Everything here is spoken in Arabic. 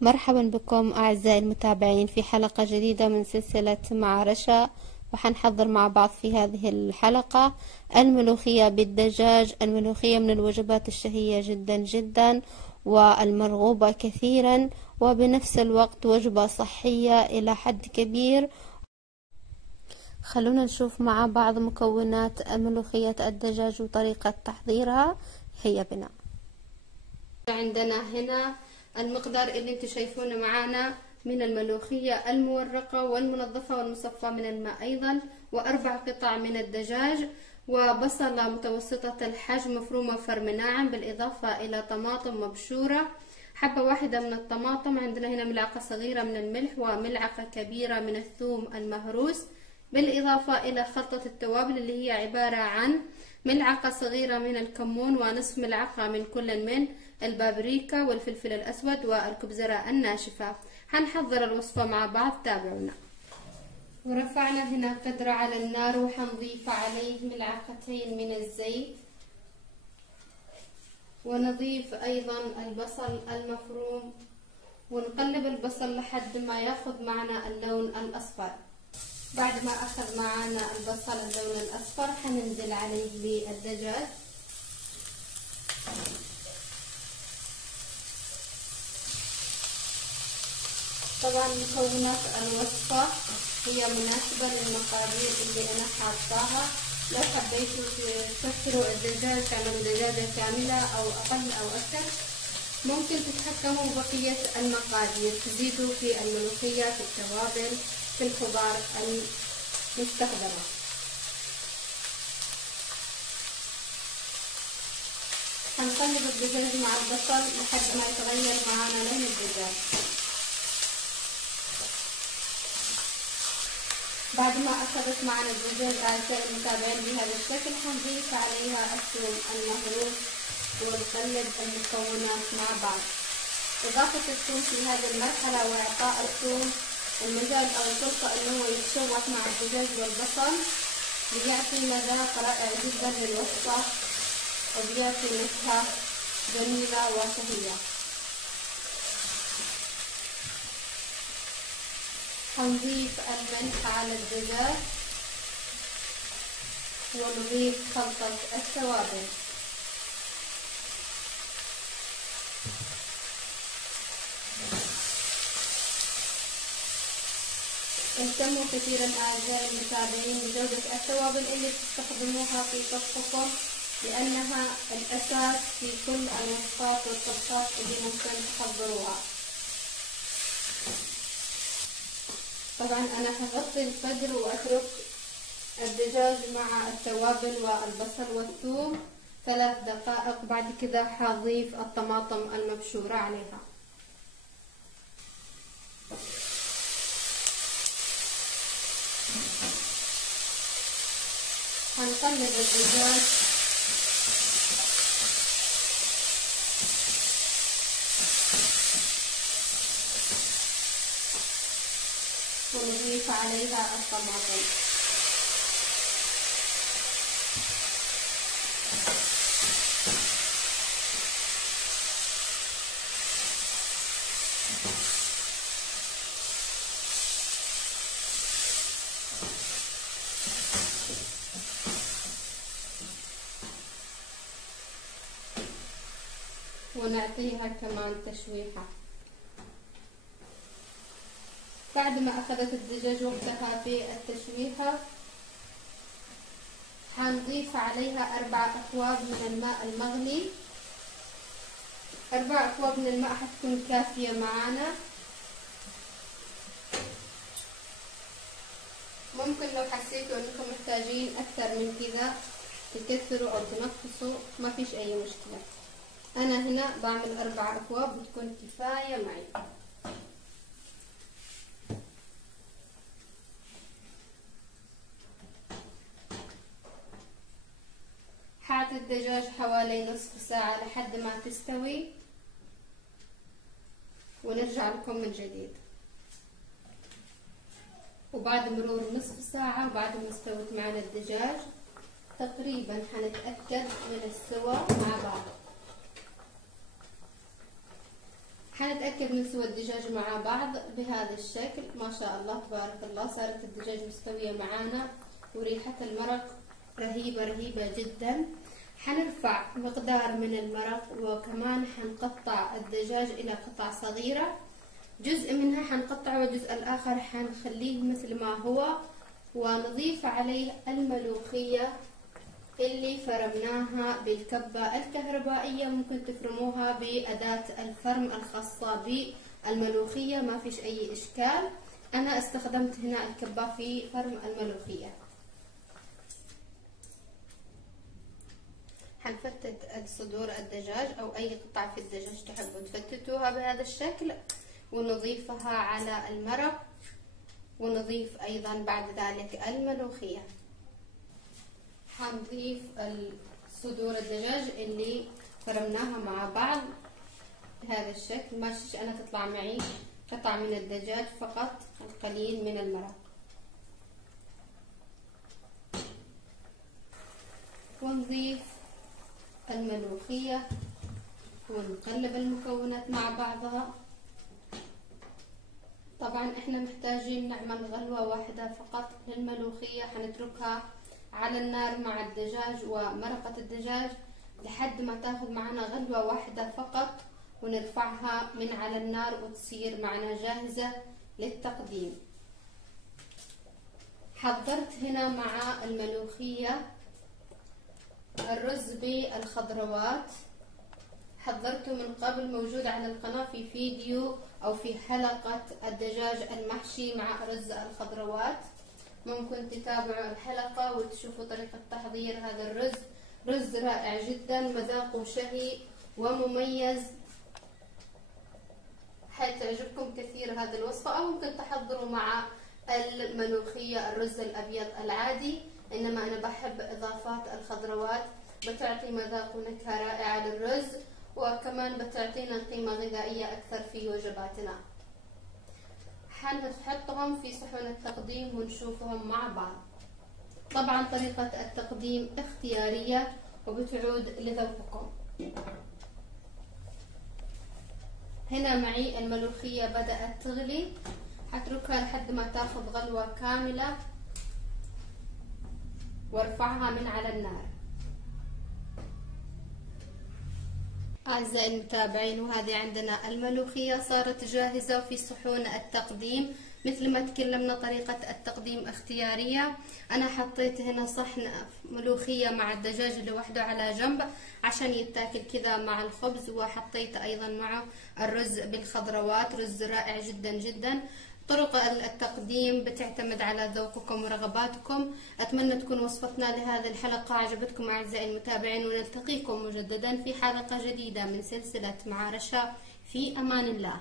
مرحبا بكم أعزائي المتابعين في حلقة جديدة من سلسلة مع رشا. وحنحضر مع بعض في هذه الحلقة الملوخية بالدجاج. الملوخية من الوجبات الشهية جدا جدا والمرغوبة كثيرا، وبنفس الوقت وجبة صحية إلى حد كبير. خلونا نشوف مع بعض مكونات ملوخية الدجاج وطريقة تحضيرها. هيا بنا. عندنا هنا المقدار اللي انتم شايفونه معانا من الملوخية المورقة والمنظفة والمصفى من الماء ايضا، واربع قطع من الدجاج، وبصلة متوسطة الحجم مفرومة فرم ناعم، بالاضافة الى طماطم مبشورة، حبة واحدة من الطماطم، عندنا هنا ملعقة صغيرة من الملح وملعقة كبيرة من الثوم المهروس، بالاضافة الى خلطة التوابل اللي هي عبارة عن ملعقة صغيرة من الكمون ونصف ملعقة من كل من البابريكا والفلفل الأسود والكزبرة الناشفة. هنحضر الوصفة مع بعض، تابعونا. ورفعنا هنا قدرة على النار وحنضيف عليه ملعقتين من الزيت، ونضيف أيضا البصل المفروم، ونقلب البصل لحد ما ياخذ معنا اللون الأصفر. بعد ما أخذ معنا البصل اللون الأصفر حننزل عليه بالدجاج. طبعا مكونات الوصفة هي مناسبة للمقادير اللي أنا حاطاها. لو حبيتوا تكثروا الدجاج تعملوا دجاجة كاملة أو أقل أو أكثر، ممكن تتحكموا ببقية المقادير، تزيدوا في الملوخية، في التوابل، في الخضار المستخدمة. هنقلب الدجاج مع البصل لحد ما يتغير معانا لون الدجاج. بعد ما أخذت معنا الدجاج أعزائي المتابعين بهذا الشكل، هنضيف عليها الثوم المهروس ونقلب المكونات مع بعض. إضافة الثوم في هذه المرحلة وإعطاء الثوم المجال أو الفرصة إنه هو يتشوح مع الدجاج والبصل بيعطي مذاق رائع جدا للوصفة، وبيعطي نكهة جميلة وشهية. هنضيف الملح على الدجاج ونضيف خلطة التوابل. اهتموا كثيرا أعزائي المتابعين بجودة التوابل اللي تستخدموها في طبخكم، لأنها الأساس في كل الوصفات والطبخات اللي ممكن تحضروها. طبعا أنا هغطي القدر وأترك الدجاج مع التوابل والبصل والثوم 3 دقائق، بعد كده هضيف الطماطم المبشورة عليها. هنقلب الدجاج ونضيف عليها الطماطم. ونعطيها كمان تشويحة. بعد ما أخذت الدجاج وقتها في التشويحة، حنضيف عليها 4 أكواب من الماء المغلي. 4 أكواب من الماء حتكون كافية معانا. ممكن لو حسيتوا أنكم محتاجين أكثر من كذا تكثروا أو تنقصوا، ما فيش أي مشكلة. أنا هنا بعمل 4 أكواب بتكون كفاية معي. حاط الدجاج حوالي نصف ساعة لحد ما تستوي، ونرجع لكم من جديد. وبعد مرور نصف ساعة وبعد ما استوت معنا الدجاج تقريبا حنتأكد من السوا مع بعض. حنتأكد من سوى الدجاج مع بعض بهذا الشكل. ما شاء الله تبارك الله صارت الدجاج مستوية معانا وريحة المرق رهيبة رهيبة جدا. حنرفع مقدار من المرق وكمان حنقطع الدجاج إلى قطع صغيرة، جزء منها حنقطعه والجزء الآخر حنخليه مثل ما هو، ونضيف عليه الملوخية اللي فرمناها بالكبة الكهربائية. ممكن تفرموها بأداة الفرم الخاصة بالملوخية، ما فيش أي إشكال. أنا استخدمت هنا الكبة في فرم الملوخية. حنفتت صدور الدجاج أو أي قطعة في الدجاج تحبوا تفتتوها بهذا الشكل، ونضيفها على المرق، ونضيف أيضا بعد ذلك الملوخية. حنضيف صدور الدجاج اللي فرمناها مع بعض بهذا الشكل. ما فيش أنا تطلع معي قطع من الدجاج، فقط القليل من المرق. ونضيف الملوخية ونقلب المكونات مع بعضها. طبعا احنا محتاجين نعمل غلوة واحدة فقط للملوخية، حنتركها على النار مع الدجاج ومرقة الدجاج لحد ما تاخذ معنا غلوة واحدة فقط، ونرفعها من على النار وتصير معنا جاهزة للتقديم. حضرت هنا مع الملوخية الرز بالخضروات، حضرته من قبل، موجود على القناة في فيديو أو في حلقة الدجاج المحشي مع رز الخضروات. ممكن تتابعوا الحلقة وتشوفوا طريقة تحضير هذا الرز. رز رائع جدا، مذاقه شهي ومميز، حتعجبكم كثير هذه الوصفة. أو ممكن تحضروا مع الملوخية الرز الأبيض العادي، إنما أنا بحب إضافات الخضروات، بتعطي مذاق ونكهة رائعة للرز، وكمان بتعطينا قيمة غذائية أكثر في وجباتنا. حنحطهم في صحن التقديم ونشوفهم مع بعض. طبعا طريقة التقديم اختيارية وبتعود لذوقكم. هنا معي الملوخية بدأت تغلي، حتركها لحد ما تاخذ غلوة كاملة وارفعها من على النار. أعزائي المتابعين، وهذه عندنا الملوخية صارت جاهزة في صحون التقديم. مثل ما تكلمنا طريقة التقديم اختيارية. أنا حطيت هنا صحن ملوخية مع الدجاج لوحده على جنب عشان يتاكل كذا مع الخبز، وحطيت أيضا معه الرز بالخضروات، رز رائع جدا جدا. طرق التقديم بتعتمد على ذوقكم ورغباتكم. أتمنى تكون وصفتنا لهذه الحلقة عجبتكم أعزائي المتابعين، ونلتقيكم مجددا في حلقة جديدة من سلسلة مع رشا. في أمان الله.